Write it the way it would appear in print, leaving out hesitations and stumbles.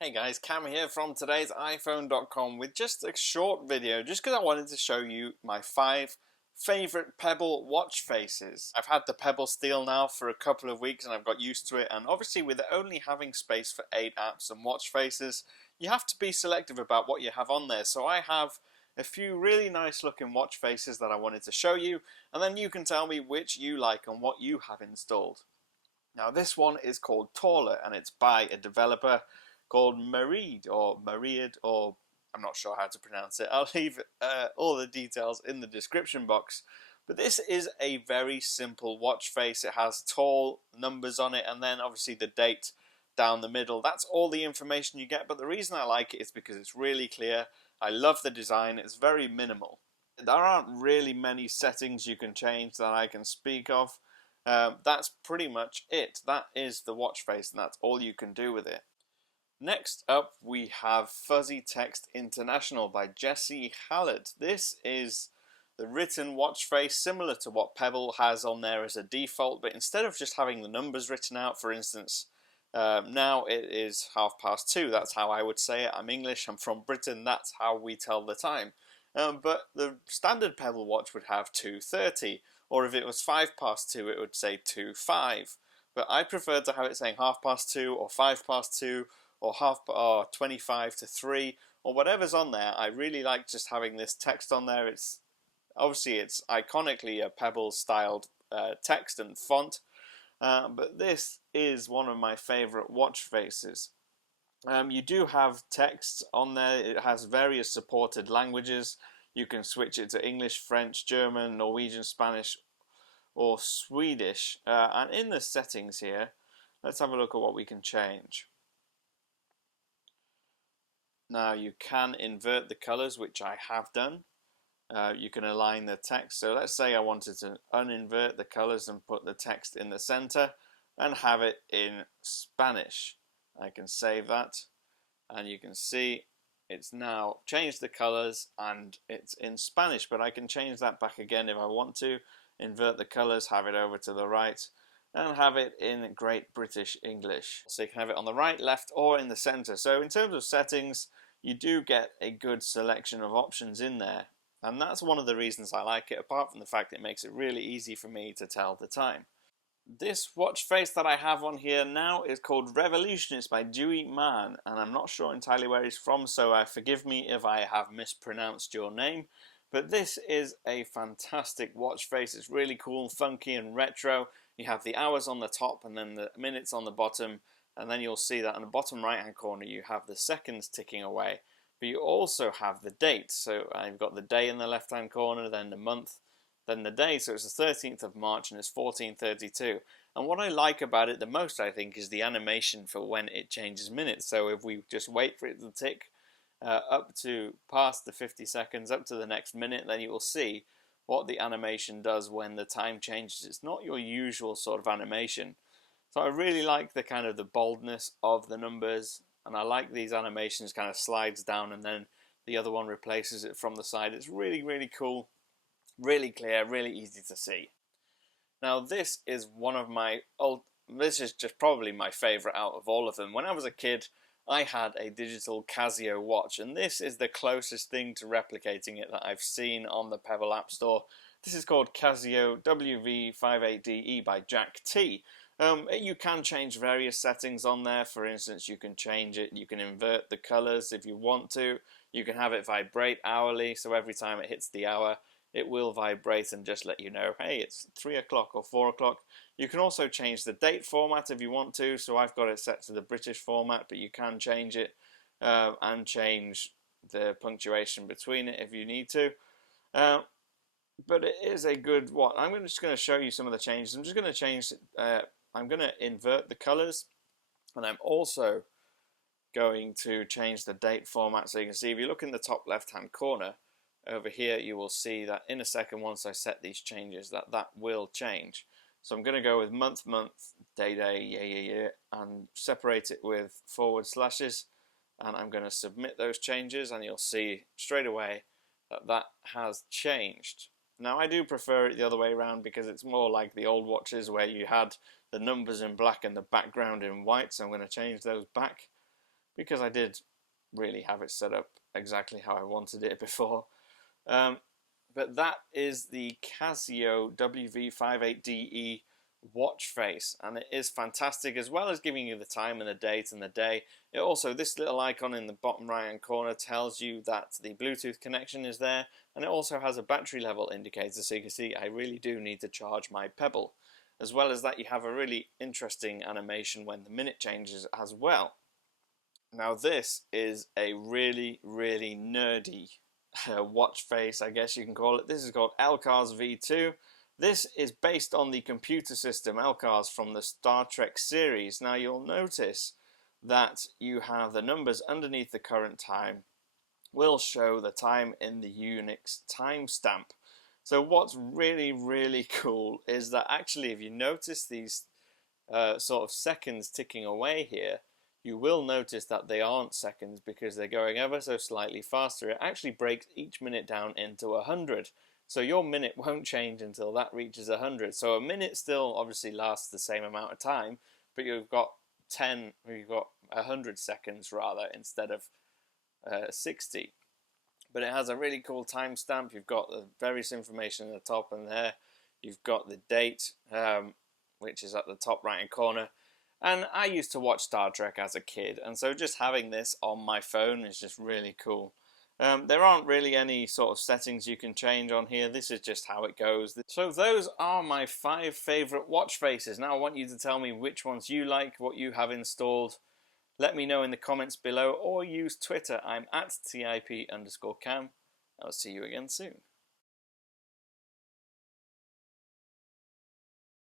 Hey guys, Cam here from TodaysiPhone.com with just a short video just because I wanted to show you my 5 favourite Pebble watch faces. I've had the Pebble Steel now for a couple of weeks and I've got used to it, and obviously with only having space for 8 apps and watch faces, you have to be selective about what you have on there. So I have a few really nice looking watch faces that I wanted to show you, and then you can tell me which you like and what you have installed. Now this one is called Taller and it's by a developer called Mareed, or I'm not sure how to pronounce it. I'll leave all the details in the description box. But this is a very simple watch face. It has tall numbers on it and then obviously the date down the middle. That's all the information you get, but the reason I like it is because it's really clear. I love the design. It's very minimal. There aren't really many settings you can change that I can speak of. That's pretty much it. That is the watch face and that's all you can do with it. Next up we have Fuzzy Text International by Jesse Hallet. This is the written watch face similar to what Pebble has on there as a default, but instead of just having the numbers written out, for instance, now it is 2:30. That's how I would say it. I'm English, I'm from Britain, that's how we tell the time. But the standard Pebble watch would have 2:30, or if it was 2:05 it would say 2:05. But I prefer to have it saying 2:30 or 2:05 or 25 to 3 or whatever's on there. I really like just having this text on there. It's iconically a Pebble styled text and font, but this is one of my favorite watch faces. You do have text on there. It has various supported languages. You can switch it to English, French, German, Norwegian, Spanish or Swedish, and in the settings here, let's have a look at what we can change. Now you can invert the colors, which I have done. You can align the text. So let's say I wanted to uninvert the colors and put the text in the center and have it in Spanish. I can save that and you can see it's now changed the colors and it's in Spanish, but I can change that back again if I want to. Invert the colors, have it over to the right, and have it in Great British English. So you can have it on the right, left, or in the center. So in terms of settings, you do get a good selection of options in there. And that's one of the reasons I like it, apart from the fact it makes it really easy for me to tell the time. This watch face that I have on here now is called Revolutionist by Maan, and I'm not sure entirely where he's from, so forgive me if I have mispronounced your name. But this is a fantastic watch face. It's really cool, funky and retro. You have the hours on the top and then the minutes on the bottom, and then you'll see that in the bottom right hand corner you have the seconds ticking away, but you also have the date. So you've got the day in the left hand corner, then the month, then the day. So it's the 13th of March and it's 14:32. And what I like about it the most, I think, is the animation for when it changes minutes. So if we just wait for it to tick up to past the 50 seconds, up to the next minute, then you will see what the animation does when the time changes. It's not your usual sort of animation. So I really like the kind of the boldness of the numbers, and I like these animations kind of slides down and then the other one replaces it from the side. It's really, really cool, really clear, really easy to see. Now this is one of my this is just probably my favorite out of all of them. When I was a kid, I had a digital Casio watch, and this is the closest thing to replicating it that I've seen on the Pebble App Store. This is called Casio WV58DE by Jack T. You can change various settings on there. For instance, you can change it, you can invert the colors if you want to. You can have it vibrate hourly, so every time it hits the hour, it will vibrate and just let you know, hey, it's 3 o'clock or 4 o'clock. You can also change the date format if you want to, so I've got it set to the British format, but you can change it and change the punctuation between it if you need to. But it is a good one. I'm just going to show you some of the changes. I'm just going to change, I'm going to invert the colors, and I'm also going to change the date format. So you can see if you look in the top left hand corner, over here you will see that in a second, once I set these changes, that will change. So I'm going to go with month, day, year, and separate it with forward slashes, and I'm going to submit those changes, and you'll see straight away that has changed. Now I do prefer it the other way around because it's more like the old watches where you had the numbers in black and the background in white, so I'm going to change those back. because I did really have it set up exactly how I wanted it before. But that is the Casio WV58DE watch face, and it is fantastic, as well as giving you the time and the date and the day. It also, this little icon in the bottom right hand corner tells you that the Bluetooth connection is there, and it also has a battery level indicator, so you can see I really do need to charge my Pebble. As well as that, you have a really interesting animation when the minute changes as well. Now this is a really nerdy watch face, I guess you can call it. This is called LCARS V2. This is based on the computer system LCARS from the Star Trek series. Now you'll notice that you have the numbers underneath the current time will show the time in the Unix timestamp. So what's really cool is that actually, if you notice these sort of seconds ticking away here, you will notice that they aren't seconds because they're going ever so slightly faster. It actually breaks each minute down into 100. So your minute won't change until that reaches 100. So a minute still obviously lasts the same amount of time, but you've got 100 seconds rather instead of 60. But it has a really cool timestamp. You've got the various information at the top and there. You've got the date, which is at the top right hand corner. And I used to watch Star Trek as a kid, and so just having this on my phone is just really cool. There aren't really any sort of settings you can change on here. This is just how it goes. So those are my 5 favourite watch faces. Now I want you to tell me which ones you like, what you have installed. Let me know in the comments below, or use Twitter. I'm at @TIP_cam. I'll see you again soon.